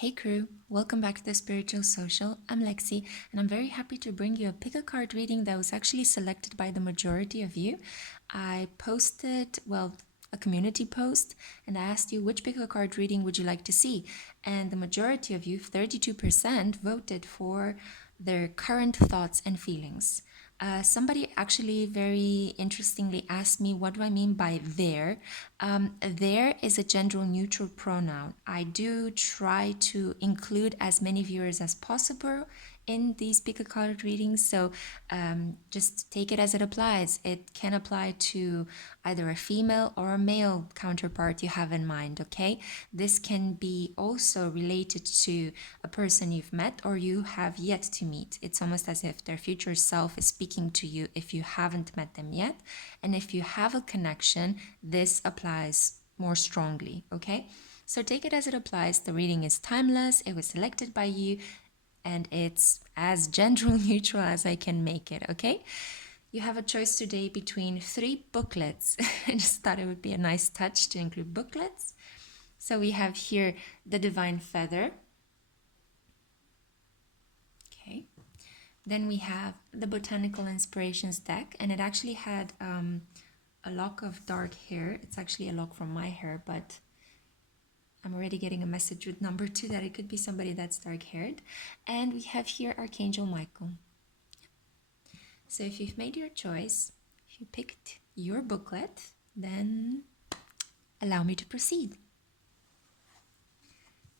Hey crew, welcome back to the Spiritual Social. I'm Lexi and I'm very happy to bring you a pick a card reading that was actually selected by the majority of you. I posted, a community post, and I asked you which pick a card reading would you like to see, and the majority of you, 32%, voted for their current thoughts and feelings. Somebody actually very interestingly asked me, what do I mean by there? There is a gender neutral pronoun. I do try to include as many viewers as possible in these pick a card readings, so just take it as it applies. It can apply to either a female or a male counterpart you have in mind, okay? This can be also related to a person you've met or you have yet to meet. It's almost as if their future self is speaking to you if you haven't met them yet. And if you have a connection, this applies more strongly, okay? So take it as it applies. The reading is timeless. It was selected by you and it's as gender neutral as I can make it, okay? You have a choice today between 3 booklets. I just thought it would be a nice touch to include booklets. So we have here the Divine Feather. Okay. Then we have the Botanical Inspirations deck, and it actually had a lock of dark hair. It's actually a lock from my hair, but I'm already getting a message with number 2 that it could be somebody that's dark-haired. And we have here Archangel Michael. So if you've made your choice, if you picked your booklet, then allow me to proceed.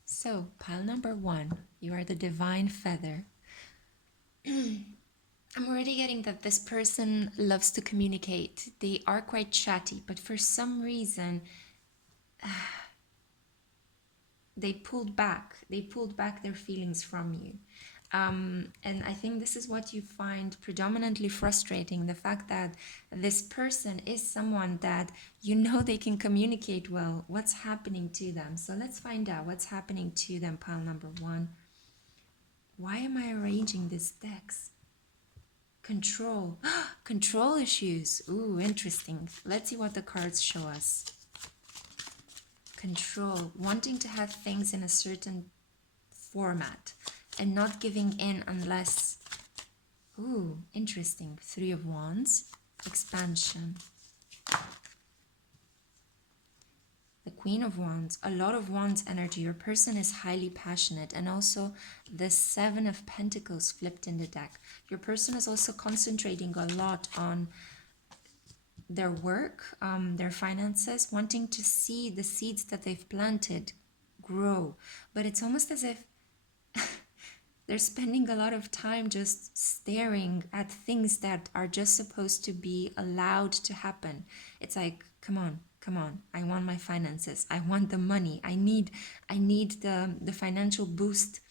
So, pile number 1, you are the Divine Feather. I'm already getting that this person loves to communicate. They are quite chatty, but for some reason, they pulled back their feelings from you. And I think this is what you find predominantly frustrating, the fact that this person is someone that you know they can communicate well. What's happening to them? So let's find out what's happening to them, pile number 1. Why am I arranging these decks? Control. Control issues. Ooh, interesting. Let's see what the cards show us. Control. Wanting to have things in a certain format and not giving in unless... Ooh, interesting. 3 of Wands. Expansion. The Queen of Wands. A lot of Wands energy. Your person is highly passionate. And also the 7 of Pentacles flipped in the deck. Your person is also concentrating a lot on their work, their finances, wanting to see the seeds that they've planted grow. But it's almost as if they're spending a lot of time just staring at things that are just supposed to be allowed to happen. It's like, come on, I want my finances, I want the money, I need the financial boost.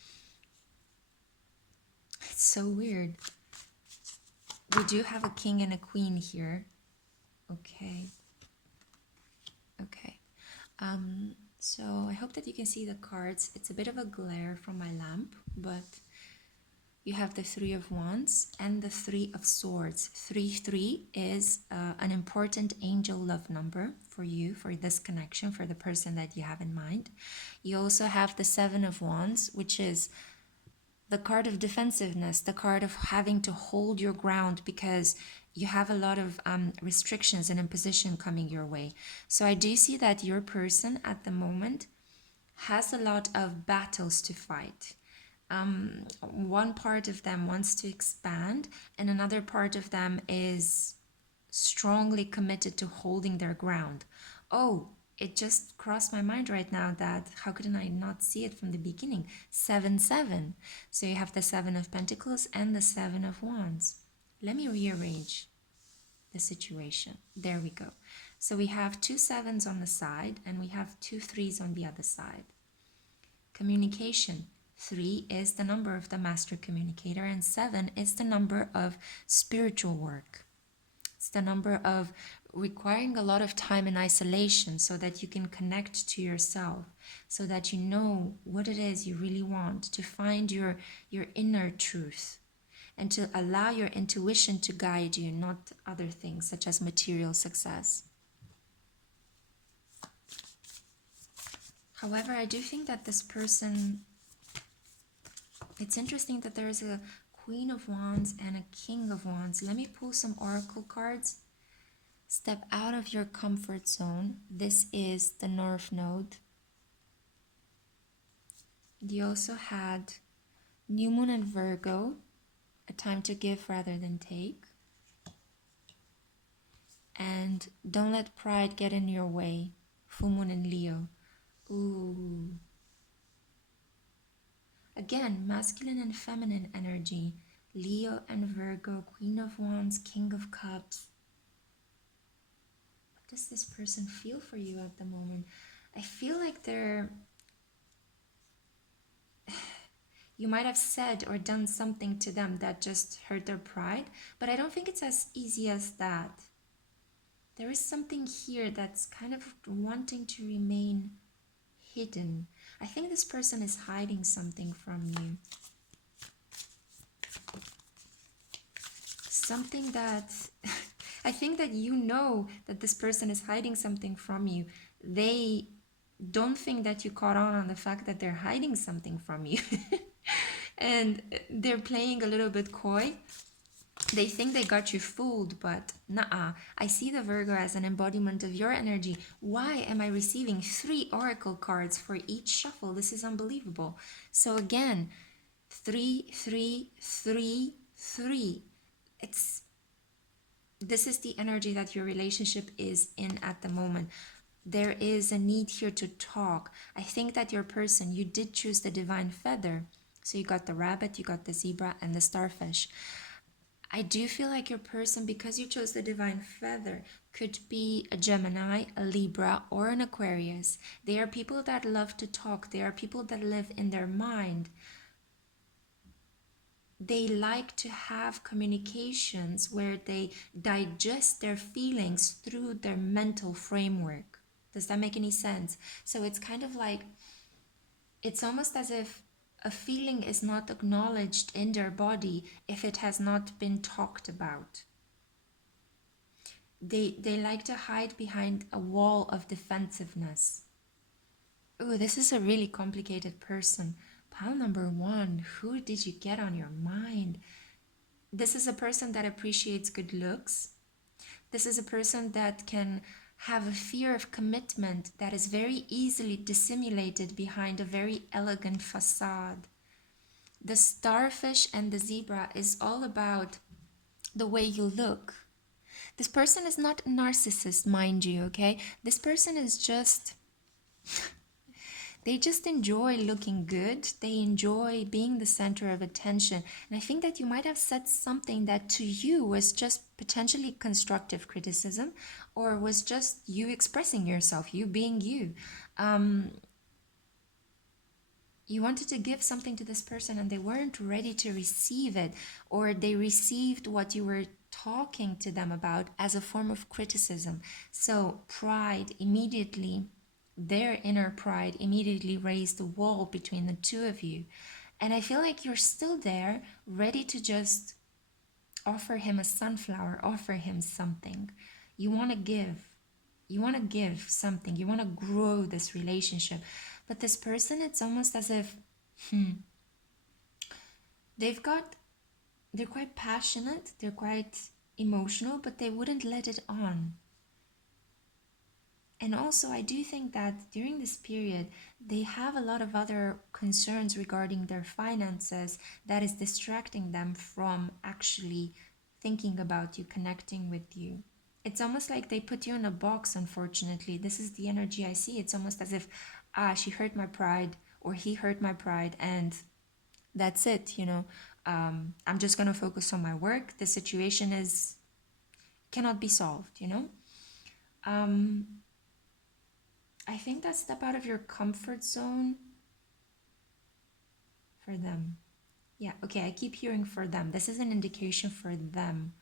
It's so weird. We do have a king and a queen here. Okay. So I hope that you can see the cards. It's a bit of a glare from my lamp, but you have the 3 of Wands and the 3 of Swords. 3-3 is an important angel love number for you, for this connection, for the person that you have in mind. You also have the 7 of Wands, which is the card of defensiveness, the card of having to hold your ground because you have a lot of restrictions and imposition coming your way. So I do see that your person at the moment has a lot of battles to fight. One part of them wants to expand and another part of them is strongly committed to holding their ground. Oh, it just crossed my mind right now that how couldn't I not see it from the beginning? 7-7. So you have the 7 of Pentacles and the 7 of Wands. Let me rearrange the situation. There we go. So we have 2 7s on the side and we have 2 3s on the other side. Communication. 3 is the number of the master communicator and 7 is the number of spiritual work. It's the number of requiring a lot of time in isolation so that you can connect to yourself, so that you know what it is you really want, to find your inner truth and to allow your intuition to guide you, not other things such as material success. However, I do think that this person It's interesting that there is a Queen of Wands and a King of Wands. Let me pull some oracle cards. Step out of your comfort zone. This is the North Node. You also had New Moon and Virgo, a time to give rather than take. And don't let pride get in your way. Full Moon and Leo. Ooh. Again, masculine and feminine energy. Leo and Virgo, Queen of Wands, King of Cups. What does this person feel for you at the moment? I feel like you might have said or done something to them that just hurt their pride, but I don't think it's as easy as that. There is something here that's kind of wanting to remain hidden. I think this person is hiding something from you. Something that I think that you know that this person is hiding something from you. They don't think that you caught on the fact that they're hiding something from you. And they're playing a little bit coy. They think they got you fooled, but nah. I see the Virgo as an embodiment of your energy. Why am I receiving 3 oracle cards for each shuffle? This is unbelievable. So again, 3, 3, 3, 3. This is the energy that your relationship is in at the moment. There is a need here to talk. I think that your person, you did choose the divine feather. So you got the rabbit, you got the zebra, and the starfish. I do feel like your person, because you chose the divine feather, could be a Gemini, a Libra, or an Aquarius. They are people that love to talk. They are people that live in their mind. They like to have communications where they digest their feelings through their mental framework. Does that make any sense? So it's kind of like, it's almost as if a feeling is not acknowledged in their body if it has not been talked about. They like to hide behind a wall of defensiveness. Oh, this is a really complicated person. Pile number 1, who did you get on your mind? This is a person that appreciates good looks. This is a person that can have a fear of commitment that is very easily dissimulated behind a very elegant facade. The starfish and the zebra is all about the way you look. This person is not a narcissist, mind you, okay? This person is just... they just enjoy looking good. They enjoy being the center of attention. And I think that you might have said something that to you was just potentially constructive criticism, or was just you expressing yourself, you being you. You wanted to give something to this person and they weren't ready to receive it, or they received what you were talking to them about as a form of criticism. So pride immediately, their inner pride immediately raised a wall between the two of you. And I feel like you're still there, ready to just offer him a sunflower, offer him something. You want to give. You want to give something. You want to grow this relationship. But this person, it's almost as if they're quite passionate, they're quite emotional, but they wouldn't let it on. And also, I do think that during this period, they have a lot of other concerns regarding their finances that is distracting them from actually thinking about you, connecting with you. It's almost like they put you in a box, unfortunately. This is the energy I see. It's almost as if, she hurt my pride, or he hurt my pride, and that's it, I'm just going to focus on my work. The situation cannot be solved, I think that step out of your comfort zone for them. Yeah, okay, I keep hearing for them. This is an indication for them.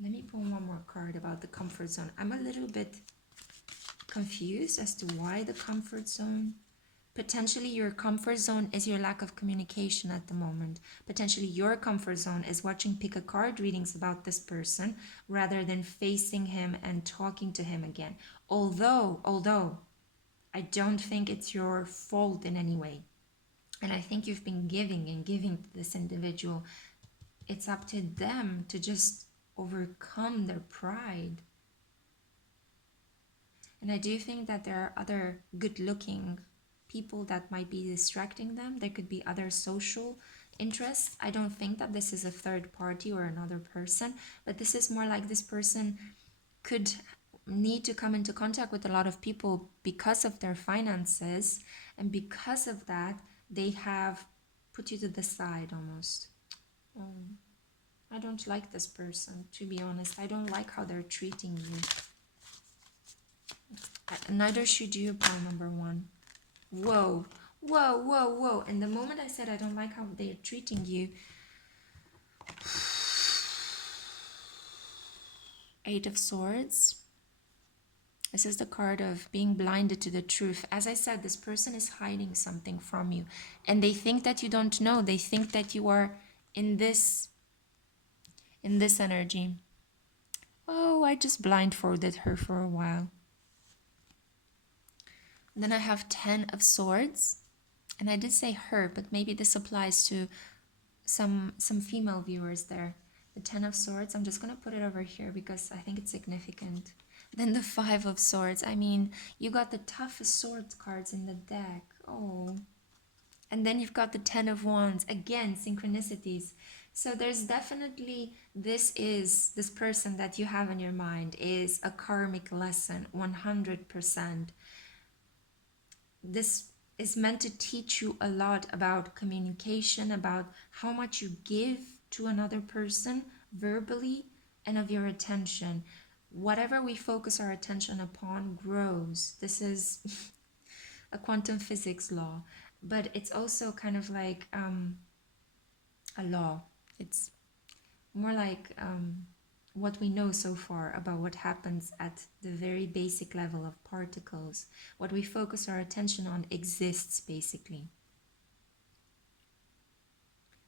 Let me pull one more card about the comfort zone. I'm a little bit confused as to why the comfort zone. Potentially your comfort zone is your lack of communication at the moment. Potentially your comfort zone is watching pick-a-card readings about this person rather than facing him and talking to him again. Although I don't think it's your fault in any way. And I think you've been giving and giving to this individual. It's up to them to just overcome their pride. And I do think that there are other good-looking people that might be distracting them. There could be other social interests. I don't think that this is a third party or another person, but this is more like this person could need to come into contact with a lot of people because of their finances, and because of that they have put you to the side almost. I don't like this person, to be honest. I don't like how they're treating you. Neither should you, pile number one. Whoa, whoa, whoa, whoa. And the moment I said I don't like how they're treating you, Eight of Swords. This is the card of being blinded to the truth. As I said, this person is hiding something from you. And they think that you don't know. They think that you are in this energy. Oh, I just blindfolded her for a while. And then I have 10 of Swords. And I did say her, but maybe this applies to some female viewers there. The 10 of Swords, I'm just going to put it over here because I think it's significant. Then the 5 of Swords. I mean, you got the toughest swords cards in the deck. Oh. And then you've got the 10 of Wands. Again, synchronicities. So there's definitely, this person that you have in your mind is a karmic lesson, 100%. This is meant to teach you a lot about communication, about how much you give to another person verbally and of your attention. Whatever we focus our attention upon grows. This is a quantum physics law, but it's also kind of like a law. It's more like what we know so far about what happens at the very basic level of particles. What we focus our attention on exists, basically.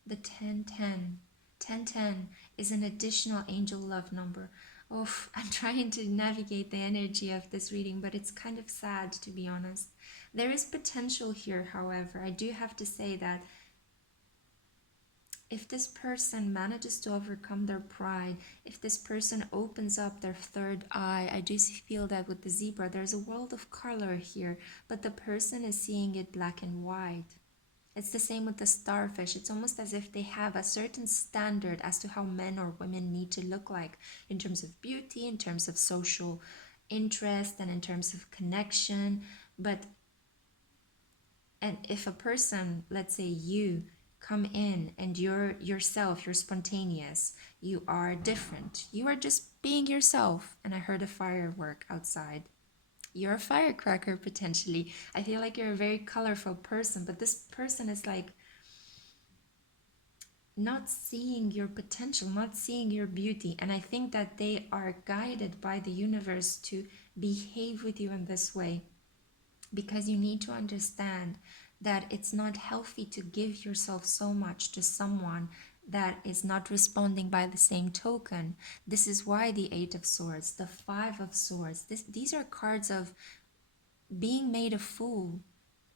The 1010. 1010 is an additional angel love number. Oh, I'm trying to navigate the energy of this reading, but it's kind of sad, to be honest. There is potential here, however. I do have to say that if this person manages to overcome their pride, if this person opens up their third eye, I do feel that with the zebra, there's a world of color here, but the person is seeing it black and white. It's the same with the starfish. It's almost as if they have a certain standard as to how men or women need to look like in terms of beauty, in terms of social interest, and in terms of connection. And if a person, let's say you, come in and you're yourself, you're spontaneous, you are different, you are just being yourself. And I heard a firework outside. You're a firecracker, potentially. I feel like you're a very colorful person, but this person is like not seeing your potential, not seeing your beauty. And I think that they are guided by the universe to behave with you in this way, because you need to understand that it's not healthy to give yourself so much to someone that is not responding by the same token. This is why the 8 of Swords, the 5 of Swords, these are cards of being made a fool,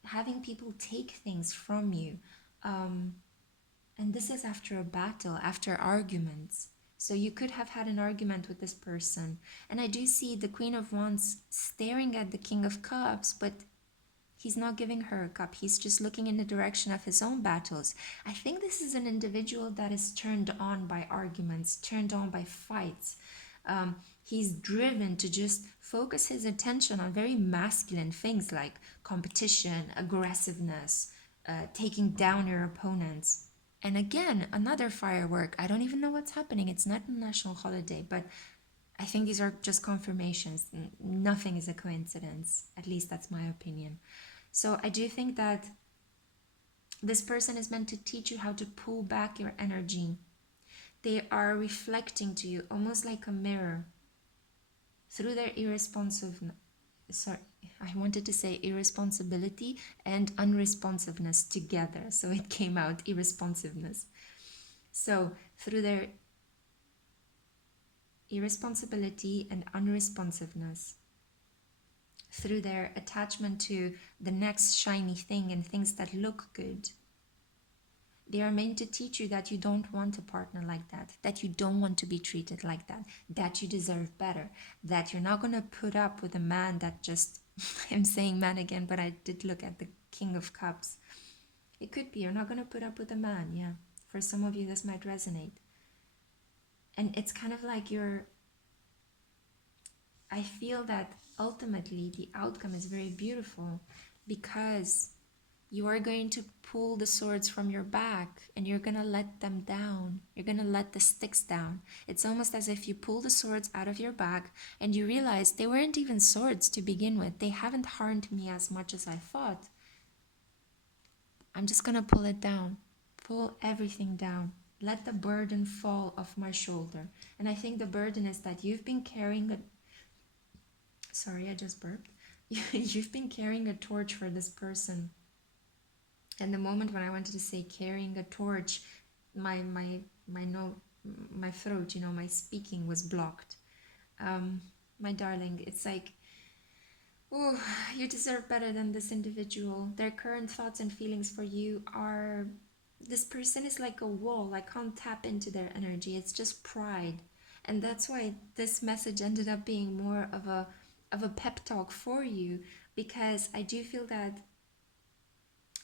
having people take things from you. And this is after a battle, after arguments. So you could have had an argument with this person. And I do see the Queen of Wands staring at the King of Cups, but he's not giving her a cup. He's just looking in the direction of his own battles. I think this is an individual that is turned on by arguments, turned on by fights. He's driven to just focus his attention on very masculine things like competition, aggressiveness, taking down your opponents. And again, another firework. I don't even know what's happening. It's not a national holiday, but I think these are just confirmations. Nothing is a coincidence. At least that's my opinion. So I do think that this person is meant to teach you how to pull back your energy. They are reflecting to you almost like a mirror through their irresponsiveness. Sorry, I wanted to say irresponsibility and unresponsiveness together. So it came out irresponsiveness. So through their irresponsibility and unresponsiveness, through their attachment to the next shiny thing and things that look good. They are meant to teach you that you don't want a partner like that you don't want to be treated like that you deserve better, that you're not going to put up with a man that just, I'm saying man again, but I did look at the King of Cups. It could be you're not going to put up with a man, yeah. For some of you, this might resonate. And it's kind of like I feel that ultimately the outcome is very beautiful because you are going to pull the swords from your back and you're going to let them down. You're going to let the sticks down. It's almost as if you pull the swords out of your back and you realize they weren't even swords to begin with. They haven't harmed me as much as I thought. I'm just going to pull it down. Pull everything down. Let the burden fall off my shoulder. And I think the burden is that you've been carrying a... Sorry, I just burped. You've been carrying a torch for this person. And the moment when I wanted to say carrying a torch, my throat, my speaking was blocked. My darling, it's like, oh, you deserve better than this individual. Their current thoughts and feelings for you are, this person is like a wall. I can't tap into their energy. It's just pride. And that's why this message ended up being more of a pep talk for you, because I do feel that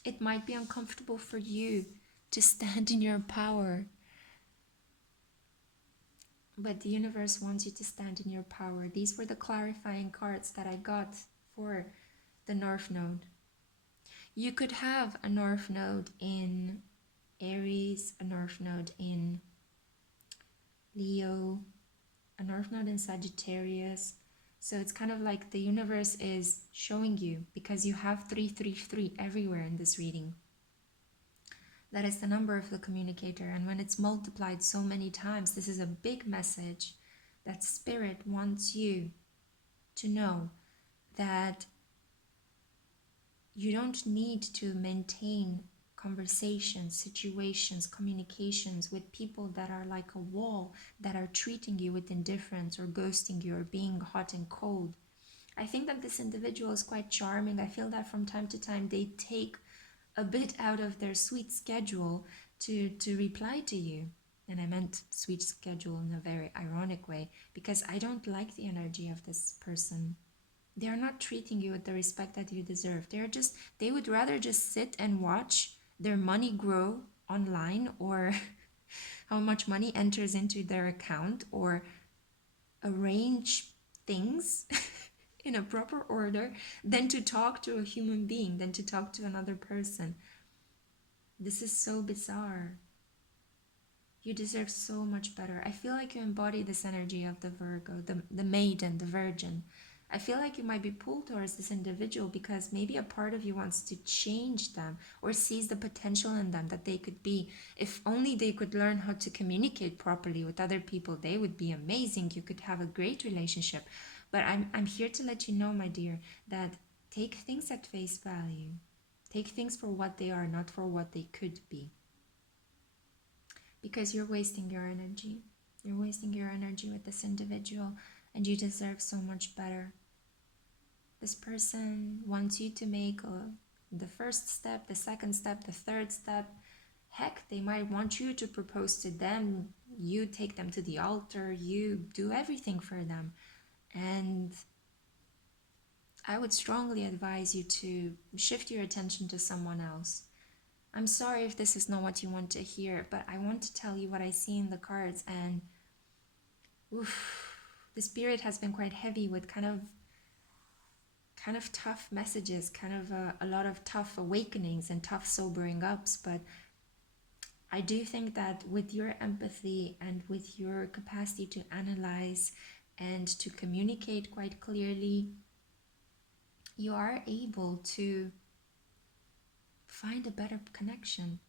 it might be uncomfortable for you to stand in your power. But the universe wants you to stand in your power. These were the clarifying cards that I got for the North Node. You could have a North Node in Aries, a North Node in Leo, a North Node in Sagittarius. So it's kind of like the universe is showing you, because you have 333 everywhere in this reading. That is the number of the communicator. And when it's multiplied so many times, this is a big message that Spirit wants you to know that you don't need to maintain conversations, situations, communications with people that are like a wall, that are treating you with indifference or ghosting you or being hot and cold. I think that this individual is quite charming. I feel that from time to time they take a bit out of their sweet schedule to reply to you. And I meant sweet schedule in a very ironic way, because I don't like the energy of this person. They are not treating you with the respect that you deserve. They would rather just sit and watch their money grow online, or how much money enters into their account, or arrange things in a proper order, than to talk to a human being, than to talk to another person. This is so bizarre. You deserve so much better. I feel like you embody this energy of the Virgo, the maiden, the virgin. I feel like you might be pulled towards this individual because maybe a part of you wants to change them or sees the potential in them that they could be. If only they could learn how to communicate properly with other people, they would be amazing. You could have a great relationship. But I'm here to let you know, my dear, that take things at face value. Take things for what they are, not for what they could be. Because you're wasting your energy. You're wasting your energy with this individual, and you deserve so much better. This person wants you to make the first step, the second step, the third step. Heck, they might want you to propose to them. You take them to the altar. You do everything for them. And I would strongly advise you to shift your attention to someone else. I'm sorry if this is not what you want to hear, but I want to tell you what I see in the cards, and the spirit has been quite heavy with kind of tough messages, kind of a lot of tough awakenings and tough sobering ups. But I do think that with your empathy and with your capacity to analyze and to communicate quite clearly, you are able to find a better connection.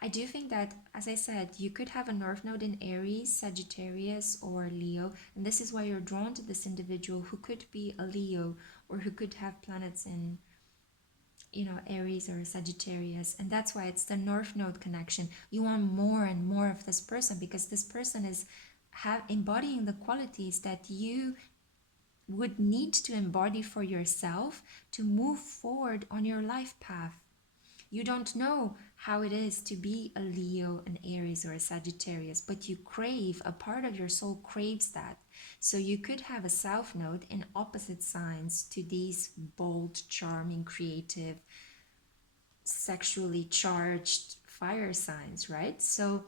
I do think that, as I said, you could have a North Node in Aries, Sagittarius, or Leo, and this is why you're drawn to this individual who could be a Leo, or who could have planets in, Aries or Sagittarius, and that's why it's the North Node connection. You want more and more of this person, because this person is embodying the qualities that you would need to embody for yourself to move forward on your life path. You don't know how it is to be a Leo, an Aries, or a Sagittarius, but you crave, a part of your soul craves that. So you could have a South Node in opposite signs to these bold, charming, creative, sexually charged fire signs, right? So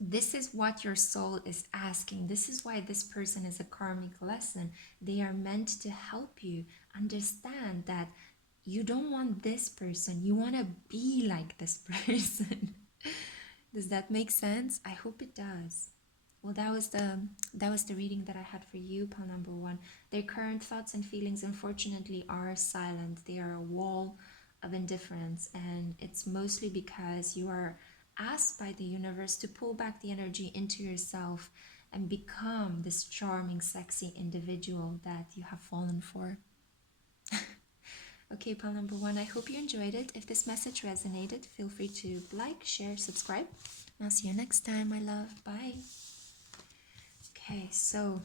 this is what your soul is asking. This is why this person is a karmic lesson. They are meant to help you understand that you don't want this person, you want to be like this person. Does that make sense? I hope it does. Well, that was the reading that I had for you, pal number one. Their current thoughts and feelings, unfortunately, are silent. They are a wall of indifference, and it's mostly because you are asked by the universe to pull back the energy into yourself and become this charming, sexy individual that you have fallen for. Okay, pal number one, I hope you enjoyed it. If this message resonated, feel free to like, share, subscribe. And I'll see you next time, my love. Bye. Okay, so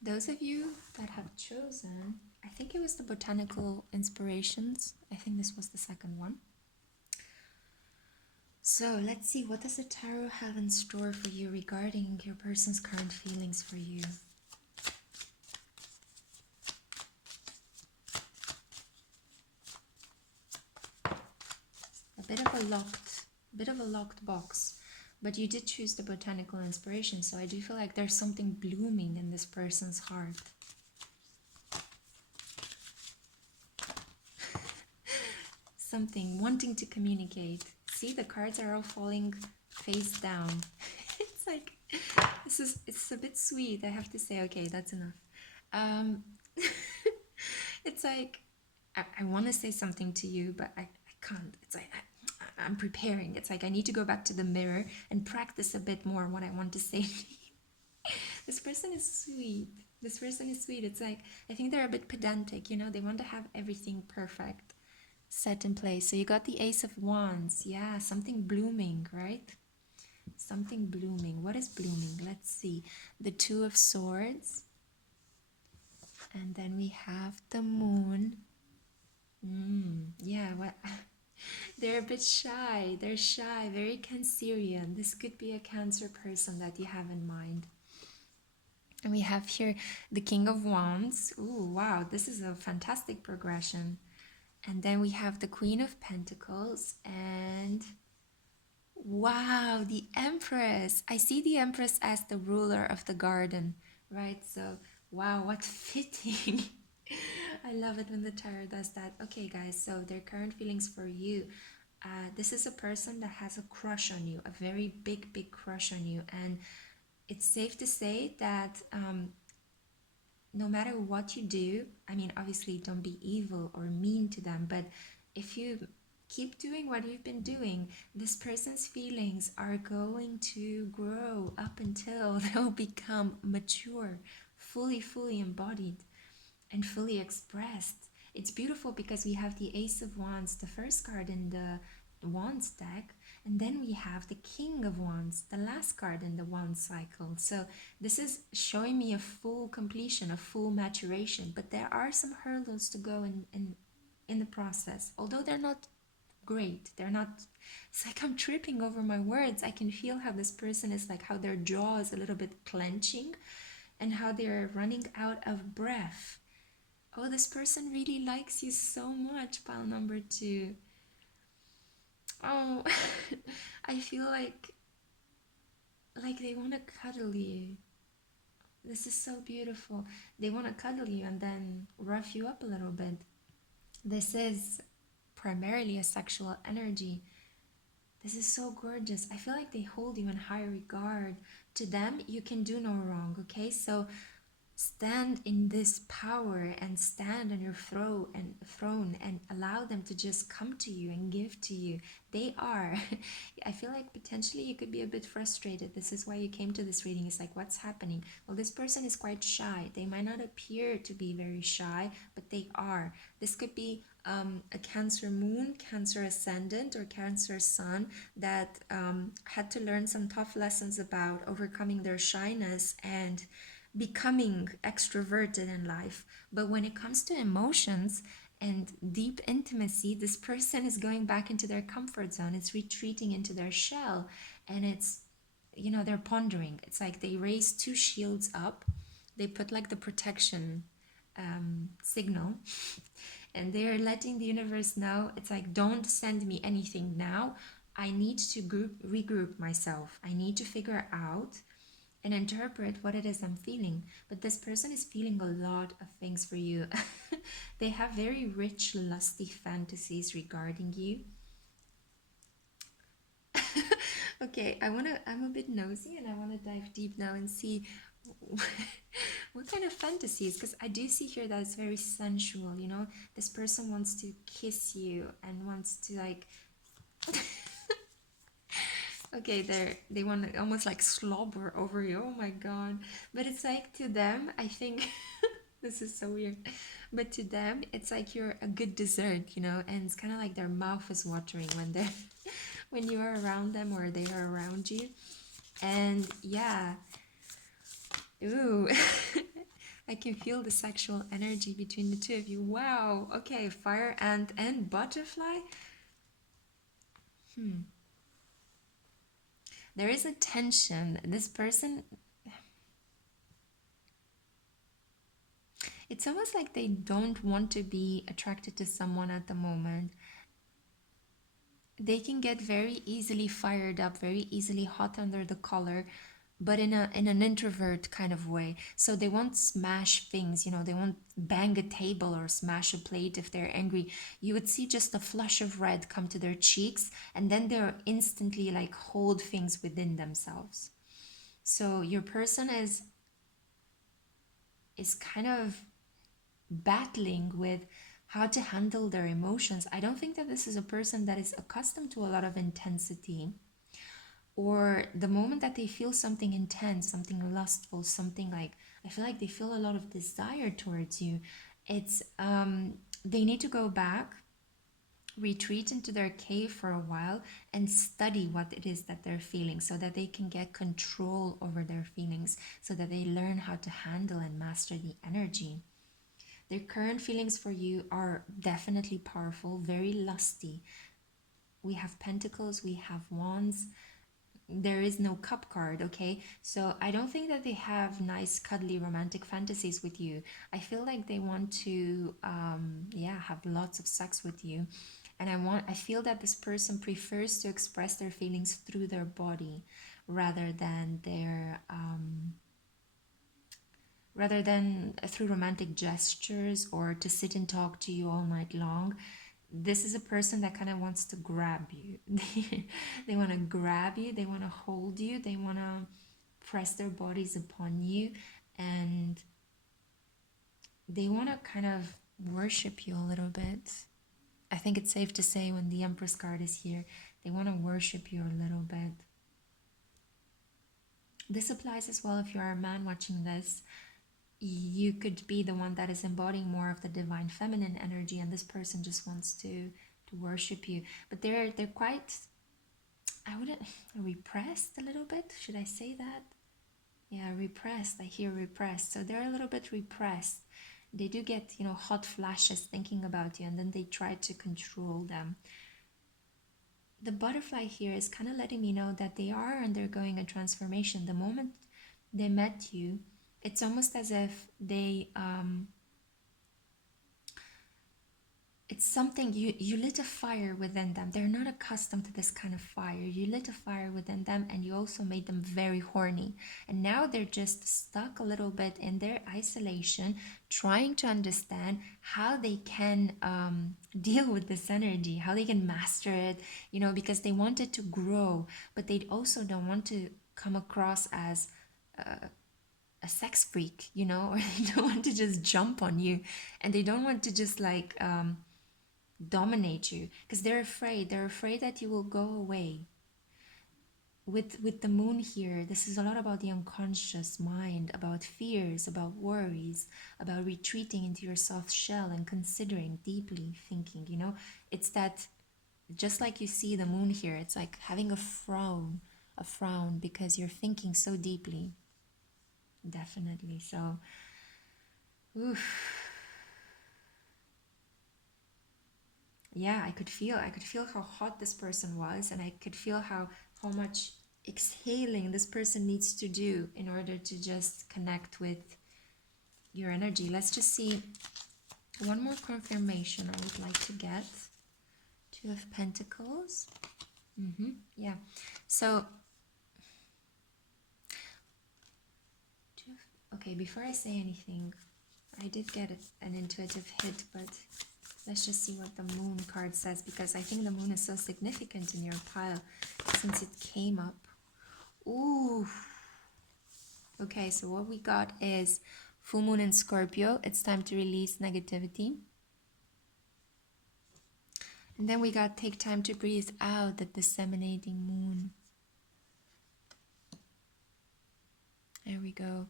those of you that have chosen, I think it was the botanical inspirations. I think this was the second one. So let's see, what does the tarot have in store for you regarding your person's current feelings for you? A bit of a locked box. But you did choose the botanical inspiration, so I do feel like there's something blooming in this person's heart. Something wanting to communicate. See, the cards are all falling face down. It's like, it's a bit sweet, I have to say. Okay, that's enough. It's like, I want to say something to you, but I can't. It's like, I'm preparing. It's like I need to go back to the mirror and practice a bit more what I want to say. This person is sweet. This person is sweet. It's like, I think they're a bit pedantic, you know, they want to have everything perfect, set in place. So you got the Ace of Wands. Yeah, something blooming, right? Something blooming. What is blooming? Let's see. The Two of Swords. And then we have the Moon. Yeah, what? They're a bit shy. They're shy, very Cancerian. This could be a Cancer person that you have in mind. And we have here the King of Wands. Ooh, wow, this is a fantastic progression. And then we have the Queen of Pentacles and wow, the Empress. I see the Empress as the ruler of the garden, right? So, wow, what fitting. I love it when the tarot does that. Okay, guys, so their current feelings for you. This is a person that has a crush on you, a very big, big crush on you. And it's safe to say that no matter what you do, I mean, obviously don't be evil or mean to them, but if you keep doing what you've been doing, this person's feelings are going to grow up until they'll become mature, fully embodied and fully expressed. It's beautiful because we have the Ace of Wands, the first card in the Wands deck, and then we have the King of Wands, the last card in the Wands cycle. So this is showing me a full completion, a full maturation, but there are some hurdles to go in the process. Although they're not great, they're not, it's like I'm tripping over my words. I can feel how this person is like, how their jaw is a little bit clenching and how they're running out of breath. Oh, this person really likes you so much, pile number two. Oh, I feel like they want to cuddle you. This is so beautiful. They want to cuddle you and then rough you up a little bit. This is primarily a sexual energy. This is so gorgeous. I feel like they hold you in high regard. To them, you can do no wrong, okay? So stand in this power and stand on your throne and allow them to just come to you and give to you. They are. I feel like potentially you could be a bit frustrated. This is why you came to this reading. It's like, what's happening? Well, this person is quite shy. They might not appear to be very shy, but they are. This could be a Cancer moon, Cancer ascendant, or Cancer sun that had to learn some tough lessons about overcoming their shyness and becoming extroverted in life. But when it comes to emotions and deep intimacy, this person is going back into their comfort zone. It's retreating into their shell, and it's, they're pondering. It's like they raise two shields up. They put like the protection signal, and they're letting the universe know, it's like, don't send me anything now. I need to regroup myself. I need to figure out and interpret what it is I'm feeling. But this person is feeling a lot of things for you. They have very rich, lusty fantasies regarding you. Okay, I'm a bit nosy and I wanna dive deep now and see what kind of fantasies, because I do see here that it's very sensual, This person wants to kiss you and wants to like okay, they want to almost like slobber over you. Oh my god. But it's like, to them, I think this is so weird. But to them, it's like you're a good dessert, and it's kind of like their mouth is watering when they're when you are around them or they are around you. And yeah. Ooh. I can feel the sexual energy between the two of you. Wow. Okay, fire ant and butterfly. There is a tension. This person, it's almost like they don't want to be attracted to someone at the moment. They can get very easily fired up, very easily hot under the collar, but in an introvert kind of way. So they won't smash things, they won't bang a table or smash a plate if they're angry. You would see just a flush of red come to their cheeks, and then they're instantly like hold things within themselves. So your person is kind of battling with how to handle their emotions. I don't think that this is a person that is accustomed to a lot of intensity, or the moment that they feel something intense, something lustful, something like, I feel like they feel a lot of desire towards you. It's they need to go back, retreat into their cave for a while and study what it is that they're feeling, so that they can get control over their feelings, so that they learn how to handle and master the energy. Their current feelings for you are definitely powerful, very lusty. We have pentacles, we have wands. There is no cup card, okay? So I don't think that they have nice, cuddly, romantic fantasies with you. I feel like they want to, have lots of sex with you. And I feel that this person prefers to express their feelings through their body rather than through romantic gestures or to sit and talk to you all night long. This is a person that kind of wants to grab you. They want to grab you, they want to hold you, they want to press their bodies upon you, and they want to kind of worship you a little bit. I think it's safe to say, when the Empress card is here, they want to worship you a little bit. This applies as well if you are a man watching this. You could be the one that is embodying more of the divine feminine energy, and this person just wants to worship you. But they're quite, I wouldn't, repressed a little bit. Should I say that? Yeah, repressed. I hear repressed. So they're a little bit repressed. They do get, hot flashes thinking about you, and then they try to control them. The butterfly here is kind of letting me know that they are undergoing a transformation. The moment they met you, it's almost as if they it's something, you lit a fire within them. They're not accustomed to this kind of fire. You lit a fire within them, and you also made them very horny. And now they're just stuck a little bit in their isolation, trying to understand how they can deal with this energy, how they can master it, because they want it to grow, but they also don't want to come across as a sex freak, you know, or they don't want to just jump on you, and they don't want to just like dominate you, because they're afraid that you will go away. With the moon here, this is a lot about the unconscious mind, about fears, about worries, about retreating into your soft shell and considering deeply, thinking, you know. It's that, just like you see the moon here, it's like having a frown because you're thinking so deeply. Definitely. So, oof. Yeah, I could feel how hot this person was, and I could feel how much exhaling this person needs to do in order to just connect with your energy. Let's just see one more confirmation I would like to get. Two of Pentacles. Yeah. So, okay, before I say anything, I did get an intuitive hit, but let's just see what the moon card says, because I think the moon is so significant in your pile since it came up. Ooh. Okay, so what we got is full moon in Scorpio. It's time to release negativity. And then we got take time to breathe out, the disseminating moon. There we go.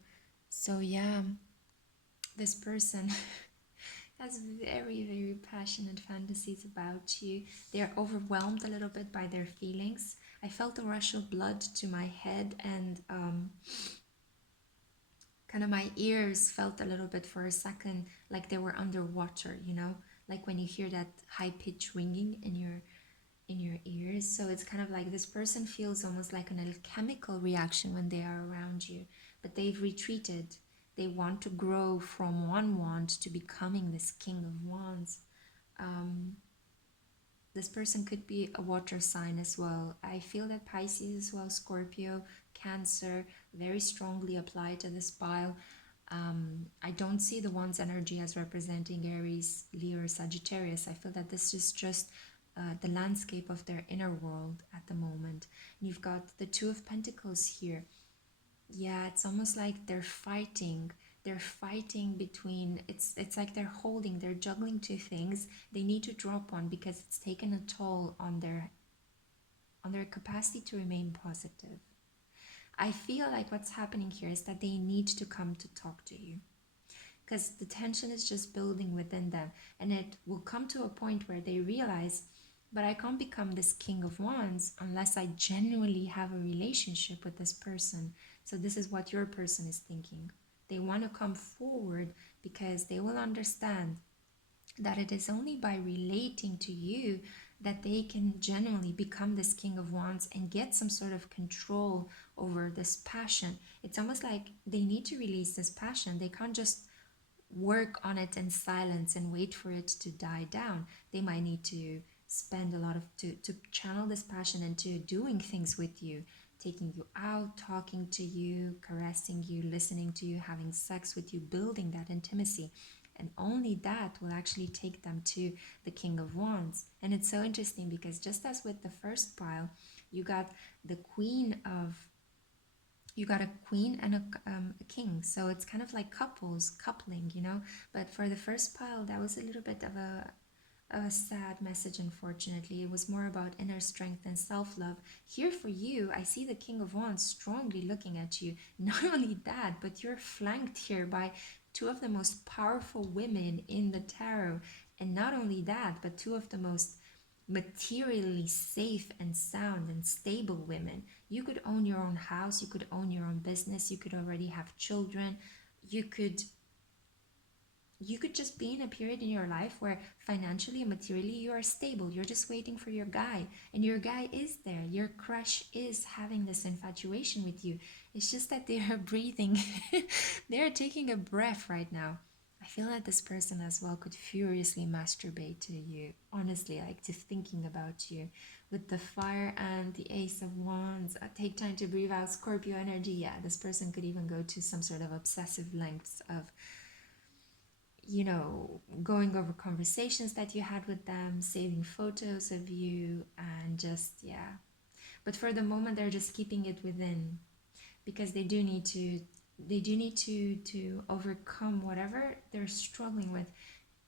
So yeah, this person has very, very passionate fantasies about you. They're overwhelmed a little bit by their feelings. I felt a rush of blood to my head, and kind of my ears felt a little bit for a second like they were underwater, you know, like when you hear that high pitch ringing in your ears. So it's kind of like this person feels almost like an alchemical reaction when they are around you, but they've retreated. They want to grow from one wand to becoming this king of wands. This person could be a water sign as well. I feel that Pisces as well, Scorpio, Cancer, very strongly apply to this pile. I don't see the one's energy as representing Aries, Leo, or Sagittarius. I feel that this is just the landscape of their inner world at the moment. And you've got the Two of Pentacles here. Yeah, it's almost like they're fighting. They're fighting between, it's like they're juggling two things. They need to drop one because it's taken a toll on their capacity to remain positive. I feel like what's happening here is that they need to come to talk to you, because the tension is just building within them, and it will come to a point where they realize, but I can't become this king of wands unless I genuinely have a relationship with this person. So this is what your person is thinking. They want to come forward because they will understand that it is only by relating to you that they can genuinely become this king of wands and get some sort of control over this passion. It's almost like they need to release this passion. They can't just work on it in silence and wait for it to die down. They might need to spend a lot of to channel this passion into doing things with you, taking you out, talking to you, caressing you, listening to you, having sex with you, building that intimacy. And only that will actually take them to the King of Wands. And it's so interesting because just as with the first pile, you got the Queen of you got a queen and a king, so it's kind of like coupling, you know. But for the first pile, that was a little bit of a sad message. Unfortunately, it was more about inner strength and self-love. Here for you, I see the King of Wands strongly looking at you. Not only that, but you're flanked here by two of the most powerful women in the tarot. And not only that, but two of the most materially safe and sound and stable women. You could own your own house, you could own your own business, you could already have children, you could just be in a period in your life where financially and materially you are stable. You're just waiting for your guy, and your guy is there. Your crush is having this infatuation with you. It's just that they are breathing. They are taking a breath right now. I feel that this person as well could furiously masturbate to you, honestly, like just thinking about you. With the fire and the Ace of Wands, take time to breathe out, Scorpio energy. Yeah, this person could even go to some sort of obsessive lengths of, going over conversations that you had with them, saving photos of you, and just, yeah. But for the moment, they're just keeping it within because they do need to they do need to overcome whatever they're struggling with.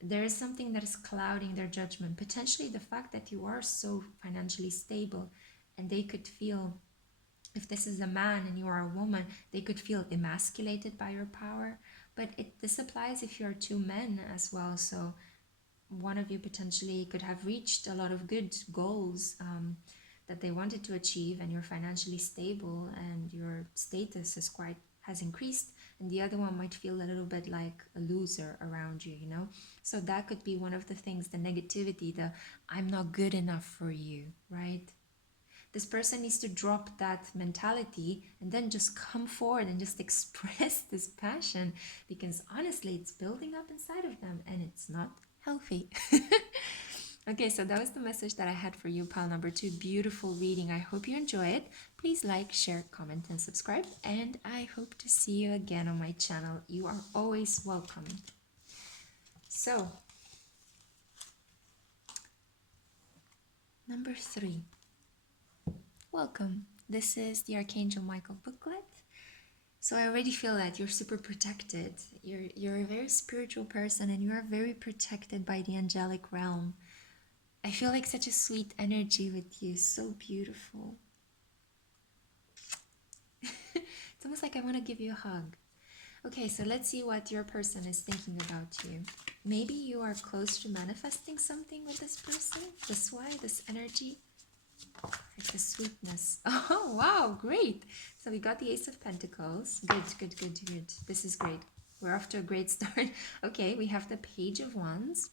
There is something that is clouding their judgment, potentially the fact that you are so financially stable, and they could feel, if this is a man and you are a woman, they could feel emasculated by your power. But this applies if you're two men as well. So one of you potentially could have reached a lot of good goals that they wanted to achieve, and you're financially stable and your status has increased, and the other one might feel a little bit like a loser around you, you know. So that could be one of the things, the negativity, the I'm not good enough for you, right? This person needs to drop that mentality and then just come forward and just express this passion, because honestly it's building up inside of them and it's not healthy. Okay, so that was the message that I had for you, pile number 2. Beautiful reading. I hope you enjoy it. Please like, share, comment, and subscribe. And I hope to see you again on my channel. You are always welcome. So, number 3. Welcome. This is the Archangel Michael booklet. So I already feel that you're super protected. You're a very spiritual person, and you are very protected by the angelic realm. I feel like such a sweet energy with you, so beautiful. It's almost like I want to give you a hug. Okay, so let's see what your person is thinking about you. Maybe you are close to manifesting something with this person. That's why this energy, like the sweetness. Oh, wow, great. So we got the Ace of Pentacles. Good. This is great. We're off to a great start. Okay, we have the Page of Wands.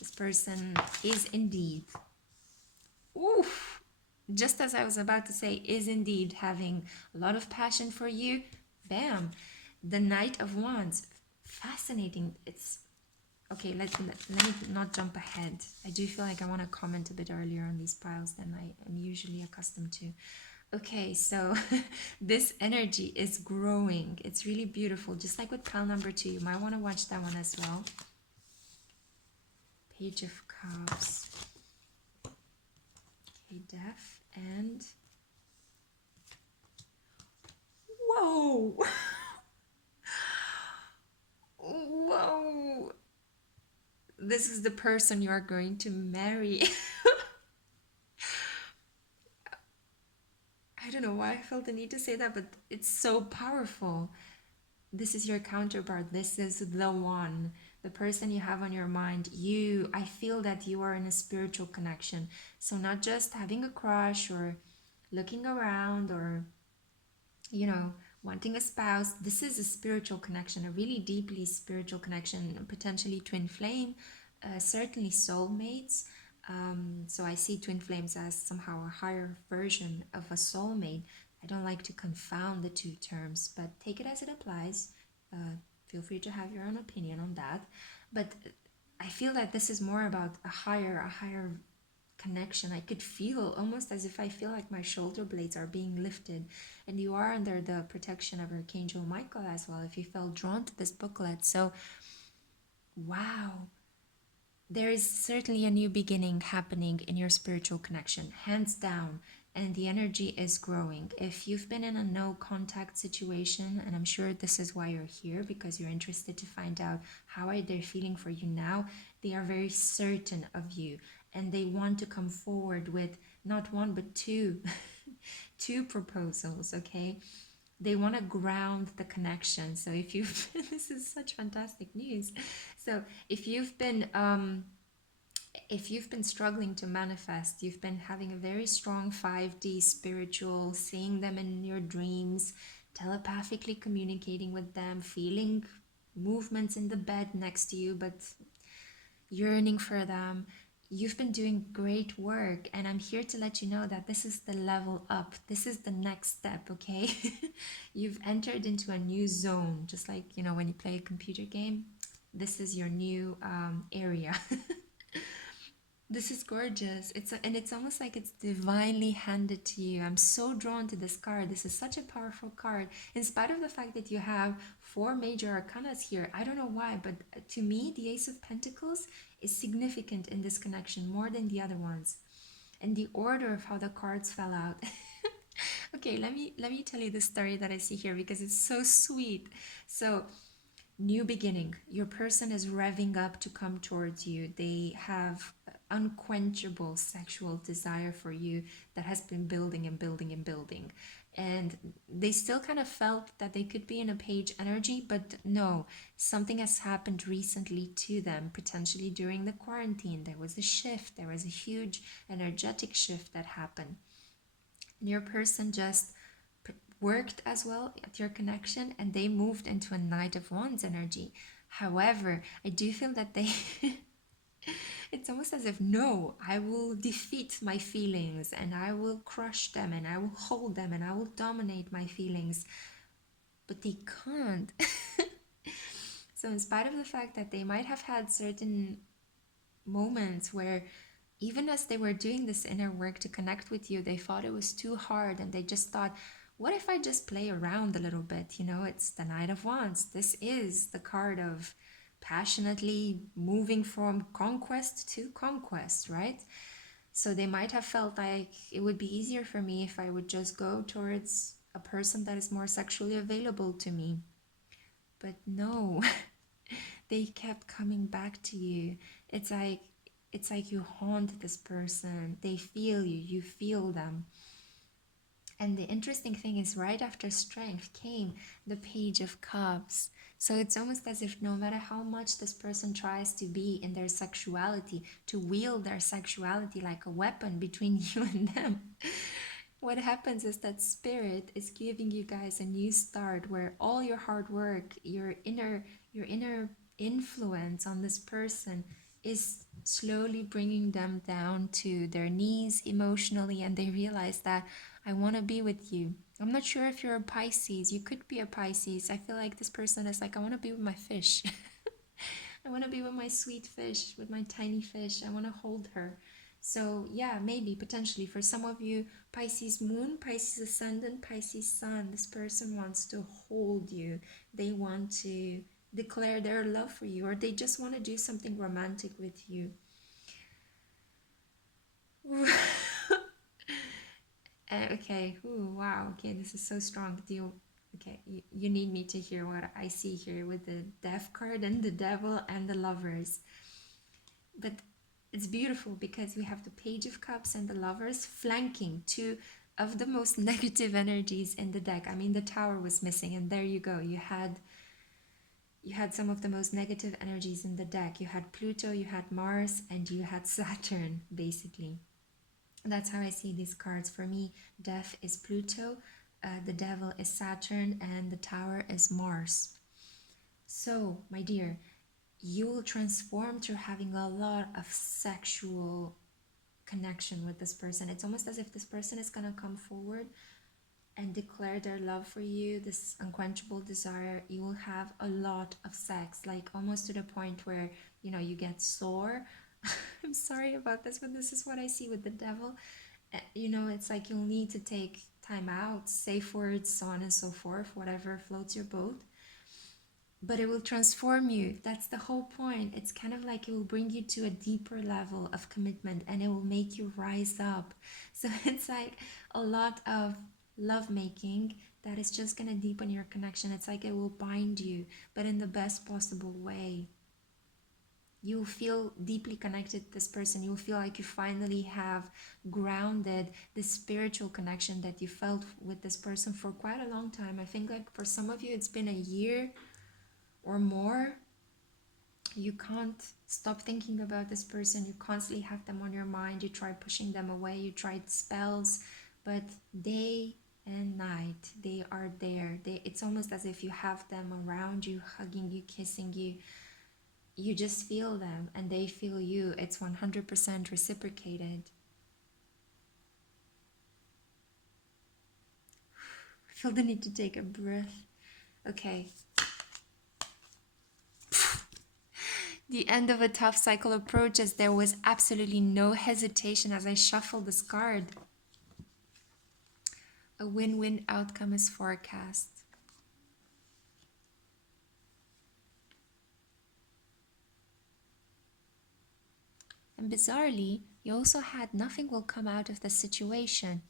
This person is indeed, oof, just as I was about to say, is indeed having a lot of passion for you. Bam, the Knight of Wands. Fascinating. It's okay. Let me not jump ahead. I do feel like I want to comment a bit earlier on these piles than I am usually accustomed to. Okay, so this energy is growing. It's really beautiful. Just like with pile number 2, you might want to watch that one as well. Page of Cups. Okay, Death and... Whoa! Whoa! This is the person you are going to marry. I don't know why I felt the need to say that, but it's so powerful. This is your counterpart. This is the one, the person you have on your mind. I feel that you are in a spiritual connection. So not just having a crush or looking around or, you know, wanting a spouse. This is a spiritual connection, a really deeply spiritual connection, potentially twin flame, certainly soulmates. So I see twin flames as somehow a higher version of a soulmate. I don't like to confound the two terms, but take it as it applies. Feel free to have your own opinion on that. But I feel that this is more about a higher connection. I could feel almost as if I feel like my shoulder blades are being lifted, and you are under the protection of Archangel Michael as well, if you felt drawn to this booklet. So, wow. There is certainly a new beginning happening in your spiritual connection, hands down, and the energy is growing. If you've been in a no contact situation, and I'm sure this is why you're here, because you're interested to find out how are they feeling for you now, they are very certain of you, and they want to come forward with not one but two, two proposals, okay? They want to ground the connection. So if you've this is such fantastic news. So if you've been struggling to manifest, you've been having a very strong 5D spiritual, seeing them in your dreams, telepathically communicating with them, feeling movements in the bed next to you, but yearning for them. You've been doing great work, and I'm here to let you know that this is the level up. This is the next step, okay? You've entered into a new zone, just like, you know, when you play a computer game. This is your new area. This is gorgeous. It's almost like it's divinely handed to you. I'm so drawn to this card. This is such a powerful card. In spite of the fact that you have 4 major arcanas here, I don't know why, but to me, the Ace of Pentacles is significant in this connection more than the other ones. And the order of how the cards fell out. Okay, let me tell you the story that I see here because it's so sweet. So, new beginning. Your person is revving up to come towards you. They have unquenchable sexual desire for you that has been building and building and building. And they still kind of felt that they could be in a page energy, but no, something has happened recently to them, potentially during the quarantine. There was a shift, there was a huge energetic shift that happened. And your person just worked as well at your connection and they moved into a Knight of Wands energy. However, I do feel that they it's almost as if, no, I will defeat my feelings and I will crush them and I will hold them and I will dominate my feelings, but they can't. So in spite of the fact that they might have had certain moments where even as they were doing this inner work to connect with you, they thought it was too hard and they just thought, what if I just play around a little bit? You know, it's the Knight of Wands. This is the card of passionately moving from conquest to conquest, right? So they might have felt like it would be easier for me if I would just go towards a person that is more sexually available to me. But no, they kept coming back to you. It's like you haunt this person. They feel you, you feel them. And the interesting thing is, right after strength came the Page of Cups. So it's almost as if no matter how much this person tries to be in their sexuality, to wield their sexuality like a weapon between you and them, what happens is that spirit is giving you guys a new start where all your hard work, your inner influence on this person is slowly bringing them down to their knees emotionally, and they realize that I want to be with you. I'm not sure if you're a Pisces. You could be a Pisces. I feel like this person is like, I want to be with my fish. I want to be with my sweet fish, with my tiny fish. I want to hold her. So, yeah, maybe potentially for some of you, Pisces Moon, Pisces Ascendant, Pisces Sun, this person wants to hold you. They want to declare their love for you, or they just want to do something romantic with you. Okay. Ooh, wow. Okay, this is so strong. Okay, you need me to hear what I see here with the Death card and the Devil and the Lovers. But it's beautiful because we have the Page of Cups and the Lovers flanking two of the most negative energies in the deck. I mean, the Tower was missing, and there you go. You had some of the most negative energies in the deck. You had Pluto, you had Mars, and you had Saturn, basically. That's how I see these cards. For me, Death is Pluto, the Devil is Saturn, and the Tower is Mars. So, my dear, you will transform through having a lot of sexual connection with this person. It's almost as if this person is going to come forward and declare their love for you, this unquenchable desire. You will have a lot of sex, like almost to the point where, you get sore. I'm sorry about this, but this is what I see with the Devil. It's like you'll need to take time out, safe words, so on and so forth, whatever floats your boat. But it will transform you. That's the whole point. It's kind of like it will bring you to a deeper level of commitment and it will make you rise up. So it's like a lot of lovemaking that is just going to deepen your connection. It's like it will bind you, but in the best possible way. You will feel deeply connected to this person. You will feel like you finally have grounded the spiritual connection that you felt with this person for quite a long time. I think like for some of you, it's been a year or more. You can't stop thinking about this person. You constantly have them on your mind. You try pushing them away. You tried spells, but day and night they are there. It's almost as if you have them around you, hugging you, kissing you. You just feel them and they feel you. It's 100% reciprocated. I feel the need to take a breath. Okay. The end of a tough cycle approaches. There was absolutely no hesitation as I shuffled this card. A win-win outcome is forecast. And bizarrely, you also had nothing will come out of the situation.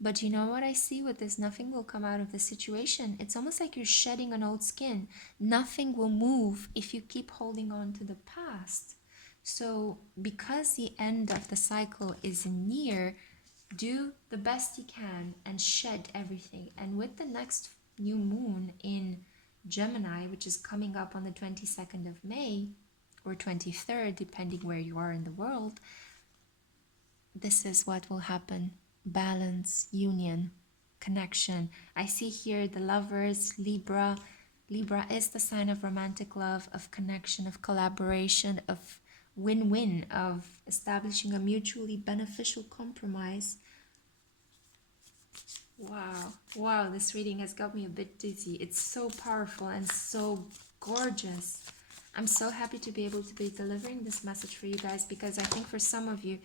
But you know what I see with this? Nothing will come out of the situation. It's almost like you're shedding an old skin. Nothing will move if you keep holding on to the past. So, because the end of the cycle is near, do the best you can and shed everything. And with the next new moon in Gemini, which is coming up on the 22nd of May or 23rd, depending where you are in the world, this is what will happen. Balance, union, connection. I see here the lovers, Libra. Libra is the sign of romantic love, of connection, of collaboration, of win-win, of establishing a mutually beneficial compromise. Wow, wow, this reading has got me a bit dizzy. It's so powerful and so gorgeous. I'm so happy to be able to be delivering this message for you guys, because I think for some of you,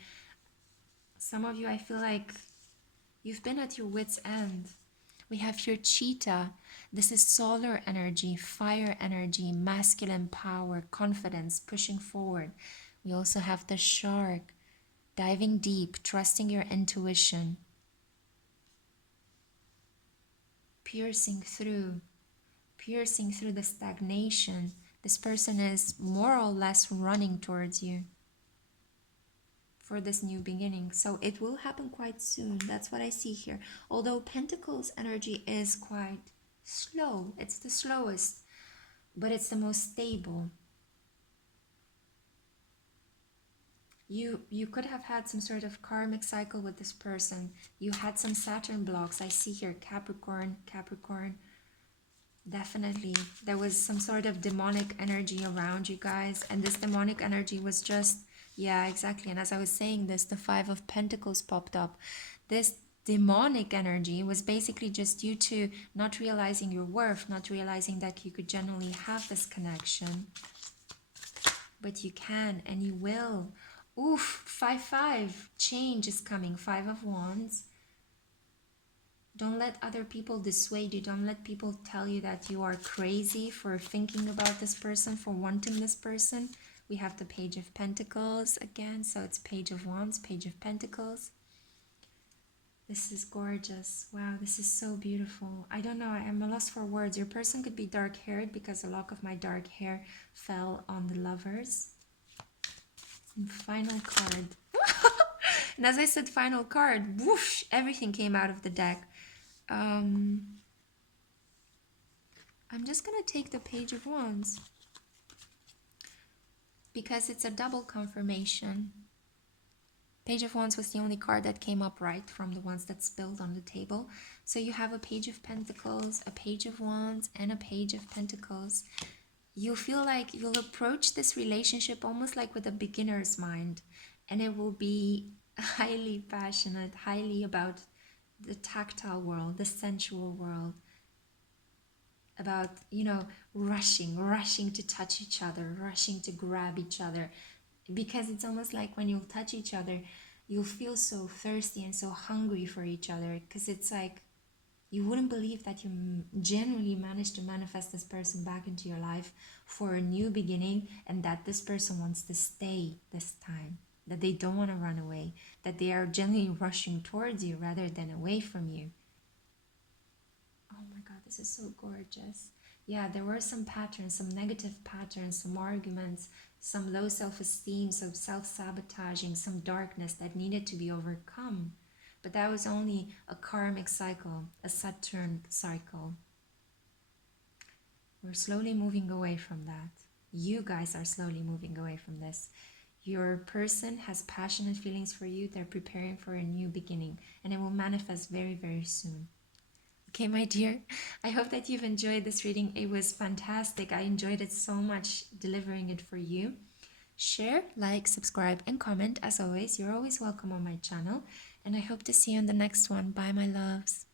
I feel like you've been at your wit's end. We have here cheetah. This is solar energy, fire energy, masculine power, confidence, pushing forward. We also have the shark, diving deep, trusting your intuition, piercing through the stagnation. This person is more or less running towards you for this new beginning. So it will happen quite soon. That's what I see here. Although Pentacles energy is quite slow. It's the slowest, but it's the most stable. You could have had some sort of karmic cycle with this person. You had some Saturn blocks. I see here Capricorn. Definitely. There was some sort of demonic energy around you guys. And this demonic energy was just, yeah, exactly. And as I was saying this, the Five of Pentacles popped up. This demonic energy was basically just due to not realizing your worth, not realizing that you could genuinely have this connection. But you can and you will. Oof, 5-5. Change is coming. 5 of Wands. Don't let other people dissuade you. Don't let people tell you that you are crazy for thinking about this person, for wanting this person. We have the Page of Pentacles again. So it's Page of Wands, Page of Pentacles. This is gorgeous. Wow, this is so beautiful. I don't know. I am a loss for words. Your person could be dark-haired because a lock of my dark hair fell on the lovers. And final card. And as I said, final card, whoosh, everything came out of the deck. I'm just going to take the Page of Wands because it's a double confirmation. Page of Wands was the only card that came up right from the ones that spilled on the table. So you have a Page of Pentacles, a Page of Wands, and a Page of Pentacles. You feel like you'll approach this relationship almost like with a beginner's mind, and it will be highly passionate, highly about the tactile world, the sensual world, about, you know, rushing to touch each other, rushing to grab each other, because it's almost like when you'll touch each other, you'll feel so thirsty and so hungry for each other, because it's like you wouldn't believe that you genuinely managed to manifest this person back into your life for a new beginning, and that this person wants to stay this time, that they don't want to run away, that they are genuinely rushing towards you rather than away from you. Oh my God, this is so gorgeous. Yeah, there were some patterns, some negative patterns, some arguments, some low self-esteem, some self-sabotaging, some darkness that needed to be overcome. But that was only a karmic cycle, a Saturn cycle. We're slowly moving away from that. You guys are slowly moving away from this. Your person has passionate feelings for you. They're preparing for a new beginning, and it will manifest very, very soon. Okay, my dear, I hope that you've enjoyed this reading. It was fantastic. I enjoyed it so much delivering it for you. Share, like, subscribe, and comment. As always, you're always welcome on my channel. And I hope to see you on the next one. Bye, my loves.